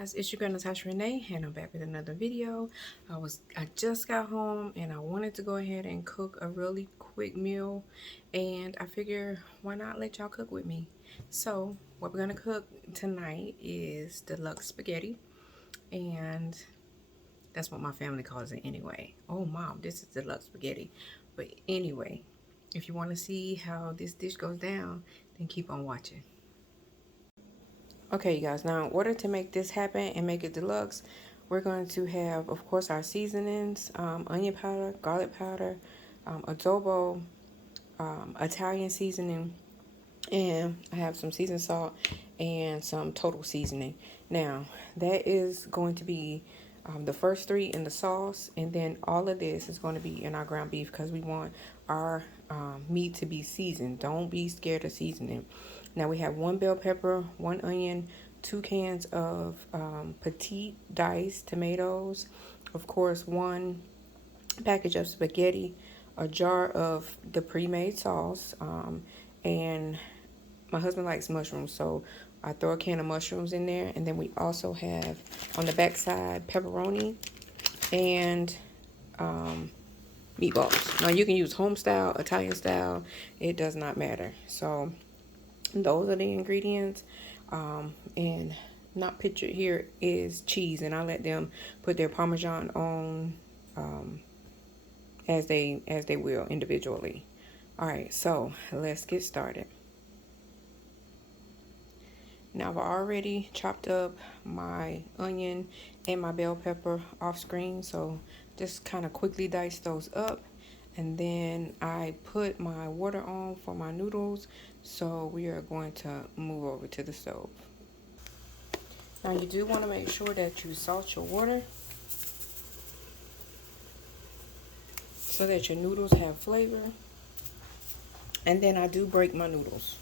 guys, it's your girl Natasha Renea, and I'm back with another video. I just got home and I wanted to go ahead and cook a really quick meal, and I figure why not let y'all cook with me. So what we're gonna cook tonight is deluxe spaghetti, and that's what my family calls it anyway. Oh mom, this is deluxe spaghetti. But anyway, if you want to see how this dish goes down, then keep on watching. Okay, you guys, now in order to make this happen and make it deluxe, we're going to have, of course, our seasonings, onion powder, garlic powder, adobo, Italian seasoning, and I have some seasoned salt and some total seasoning. Now, that is going to be the first three in the sauce, and then all of this is going to be in our ground beef because we want our meat to be seasoned. Don't be scared of seasoning. Now we have 1 bell pepper, 1 onion, 2 cans of petite diced tomatoes, of course 1 package of spaghetti, a jar of the pre-made sauce, and my husband likes mushrooms, so I throw a can of mushrooms in there. And then we also have on the back side pepperoni and meatballs. Now you can use home style, Italian style, it does not matter. So those are the ingredients, and not pictured here is cheese, and I let them put their Parmesan on as they will individually. All right, so let's get started. Now I've already chopped up my onion and my bell pepper off screen, so just kind of quickly dice those up. And then I put my water on for my noodles, so we are going to move over to the stove. Now you do want to make sure that you salt your water so that your noodles have flavor. And then I do break my noodles.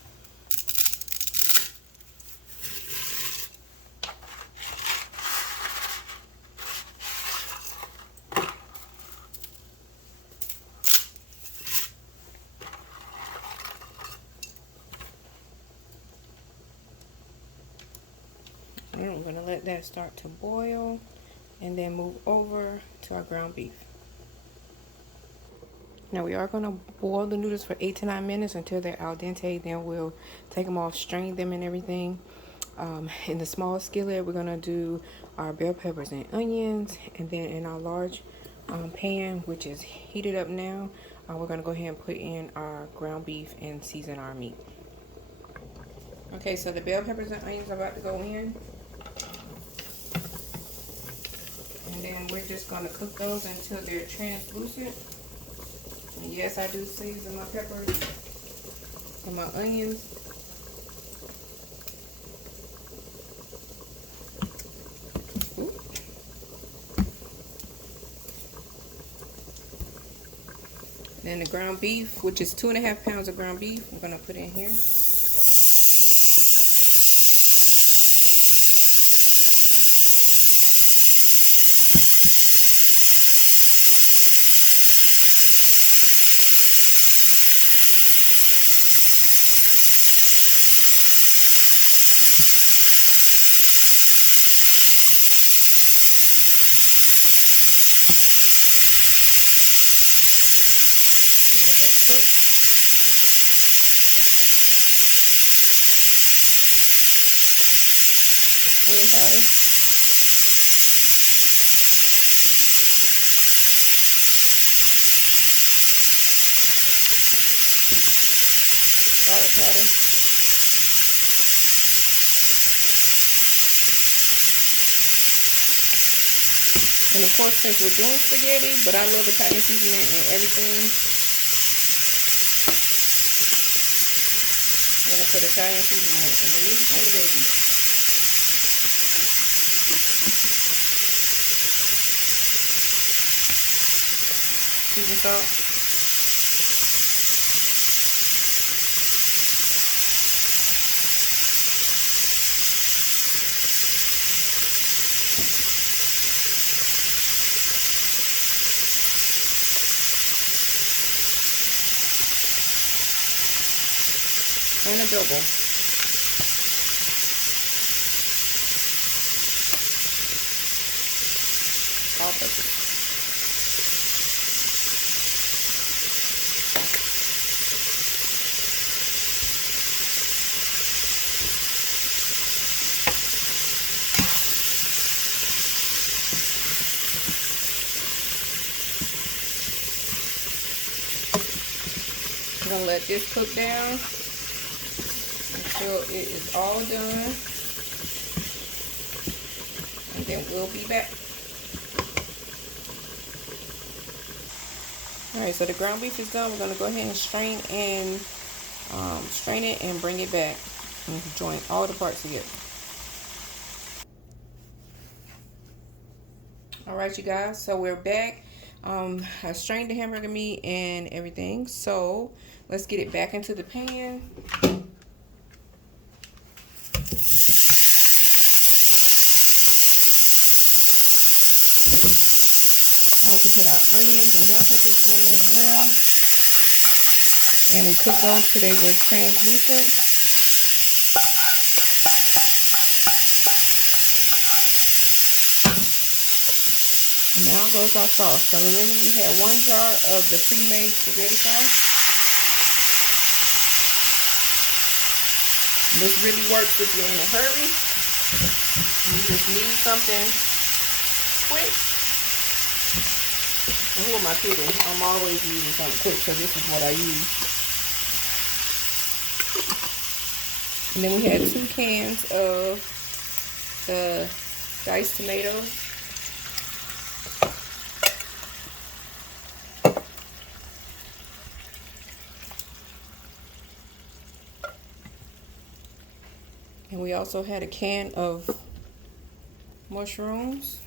And we're going to let that start to boil and then move over to our ground beef. Now we are going to boil the noodles for 8 to 9 minutes until they're al dente. Then we'll take them off, strain them and everything. In the small skillet, we're going to do our bell peppers and onions. And then in our large pan, which is heated up now, we're going to go ahead and put in our ground beef and season our meat. Okay, so the bell peppers and onions are about to go in. And then we're just going to cook those until they're translucent. And yes, I do season my peppers and my onions. Ooh. Then the ground beef, which is 2.5 pounds of ground beef, I'm going to put in here. And of course, since we're doing spaghetti, but I love Italian seasoning and everything, I'm going to put Italian seasoning in the meat and the veggies. Seasoned salt. And adobo. I'm gonna let this cook down until it is all done, and then we'll be back. All right, so the ground beef is done. We're gonna go ahead and strain it and bring it back and join all the parts together. All right, you guys, so we're back. I strained the hamburger meat and everything, so let's get it back into the pan. Now we can put our onions and bell peppers in as well, and we cook those till they were translucent. And now goes our sauce. So remember, we had 1 jar of the pre-made spaghetti sauce. And this really works if you're in a hurry. You just need something quick. And who am I kidding? I'm always using something quick, so this is what I use. And then we had 2 cans of the diced tomatoes. And we also had a can of mushrooms.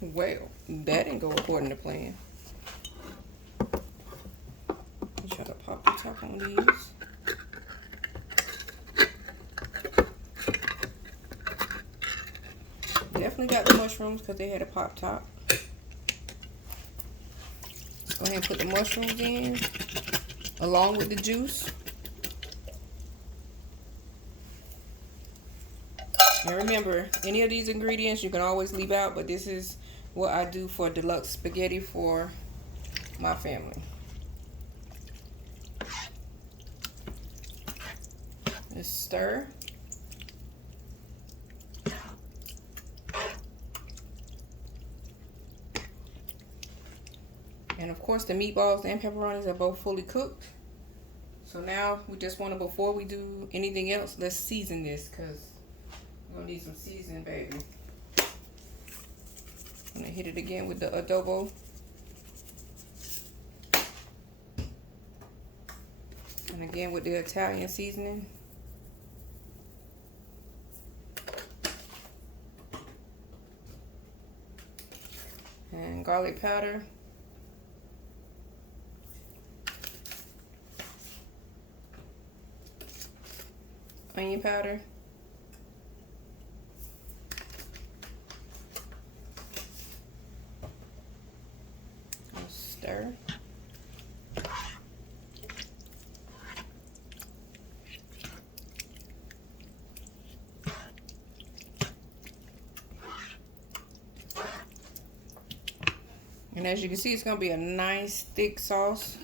Well, that didn't go according to plan. Try to pop the top on these. Definitely got the mushrooms because they had a pop top. Let's go ahead and put the mushrooms in along with the juice. And remember, any of these ingredients you can always leave out, but this is what I do for deluxe spaghetti for my family. Just stir. And of course the meatballs and pepperonis are both fully cooked. So now we just want to, before we do anything else, let's season this because we're going to need some seasoning, baby. I'm going to hit it again with the adobo. And again with the Italian seasoning. And garlic powder. Onion powder. Stir. And as you can see, it's going to be a nice thick sauce.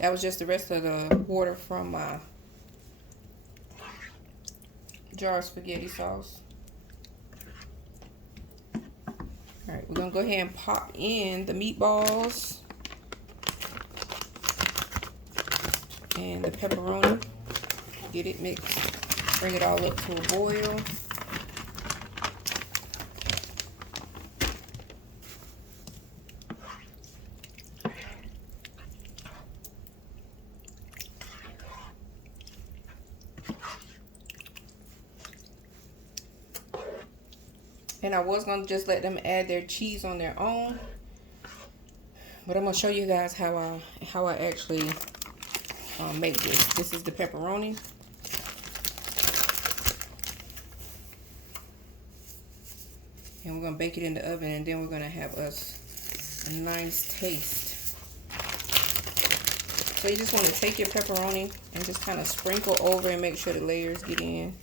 That was just the rest of the water from my jar of spaghetti sauce. Alright, we're going to go ahead and pop in the meatballs and the pepperoni. Get it mixed. Bring it all up to a boil. And I was going to just let them add their cheese on their own. But I'm going to show you guys how I actually make this. This is the pepperoni. And we're going to bake it in the oven, and then we're going to have us a nice taste. So you just want to take your pepperoni and just kind of sprinkle over and make sure the layers get in.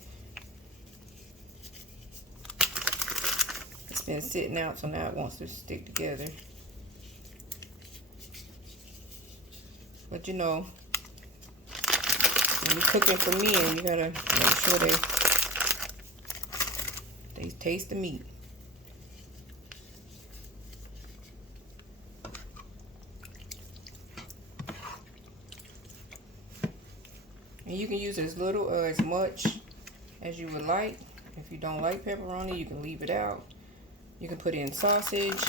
Been sitting out, so now it wants to stick together. But you know, when you're cooking for men, you gotta make sure they taste the meat. And you can use as little or as much as you would like. If you don't like pepperoni, you can leave it out. You can put in sausage.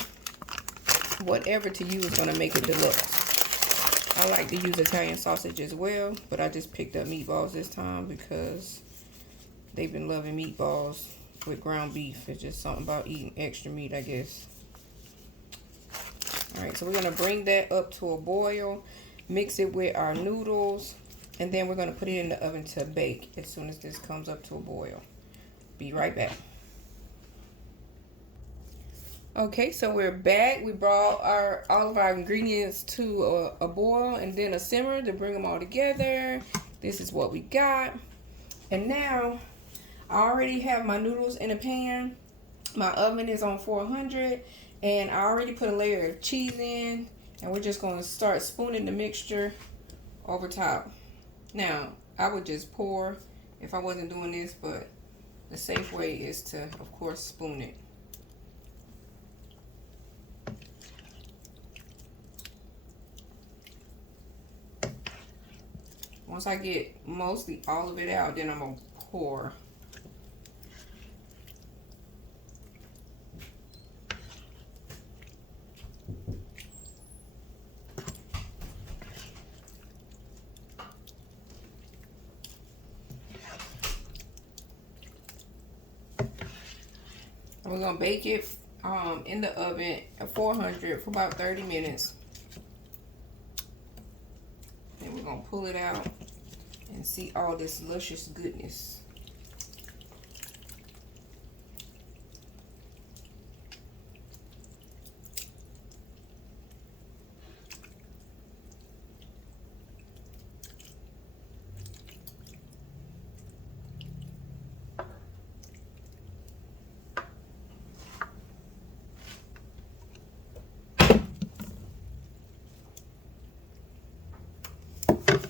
Whatever to you is going to make it deluxe. I like to use Italian sausage as well, but I just picked up meatballs this time because they've been loving meatballs with ground beef. It's just something about eating extra meat, I guess. Alright, so we're going to bring that up to a boil, mix it with our noodles, and then we're going to put it in the oven to bake as soon as this comes up to a boil. Be right back. Okay, so we're back. We brought all of our ingredients to a boil and then a simmer to bring them all together. This is what we got. And now, I already have my noodles in a pan. My oven is on 400, and I already put a layer of cheese in, and we're just going to start spooning the mixture over top. Now, I would just pour if I wasn't doing this, but the safe way is to, of course, spoon it. Once I get mostly all of it out, then I'm going to pour. We're going to bake it in the oven at 400 for about 30 minutes. Then we're going to pull it out and see all this luscious goodness.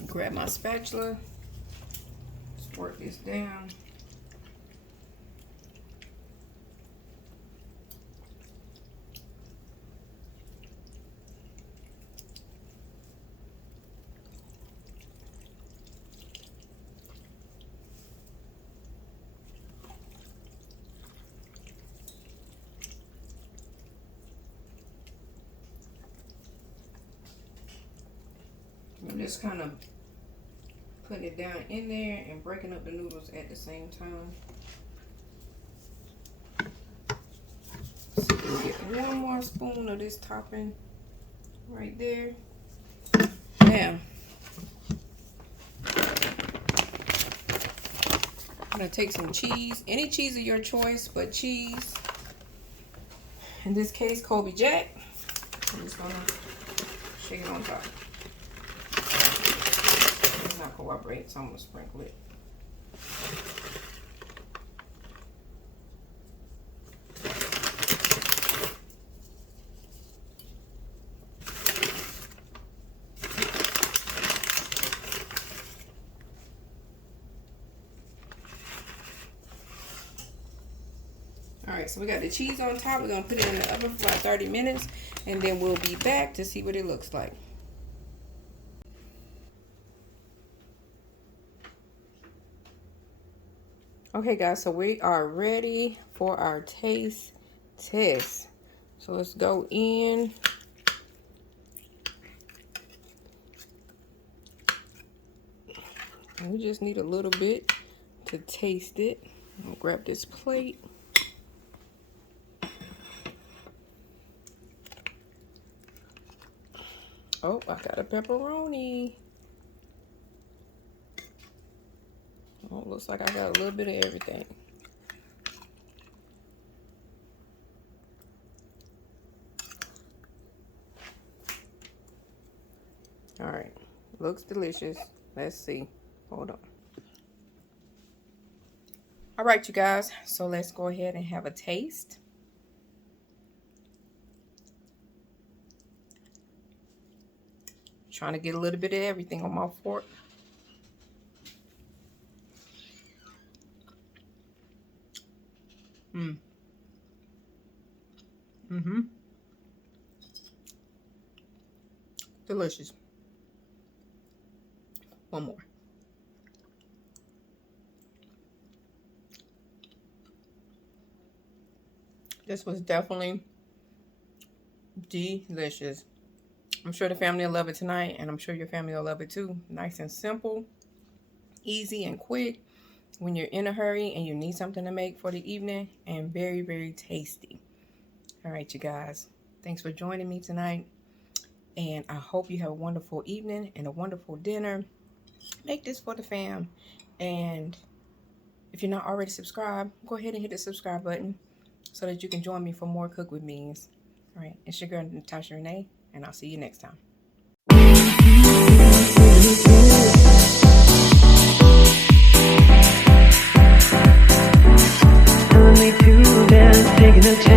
Grab my spatula, just work this down. I'm just kind of putting it down in there and breaking up the noodles at the same time. So we'll get one more spoon of this topping right there. Now, I'm going to take some cheese. Any cheese of your choice, but cheese. In this case, Colby Jack. I'm just going to shake it on top. It's not cooperate, so I'm going to sprinkle it. Alright, so we got the cheese on top. We're going to put it in the oven for about 30 minutes, and then we'll be back to see what it looks like. Okay guys, so we are ready for our taste test. So let's go in. And we just need a little bit to taste it. I'll grab this plate. Oh, I got a pepperoni. Oh, looks like I got a little bit of everything. All right, looks delicious. Let's see. Hold on. All right, you guys, so let's go ahead and have a taste. Trying to get a little bit of everything on my fork. Delicious. One more. This was definitely delicious. I'm sure the family will love it tonight, and I'm sure your family will love it too. Nice and simple, easy and quick when you're in a hurry and you need something to make for the evening, and very, very tasty. All right, you guys. Thanks for joining me tonight, and I hope you have a wonderful evening and a wonderful dinner. Make this for the fam, and if you're not already subscribed, go ahead and hit the subscribe button so that you can join me for more Cook with Beans. All right, it's your girl, Natasha Renea, and I'll see you next time. Only two men taking a chance.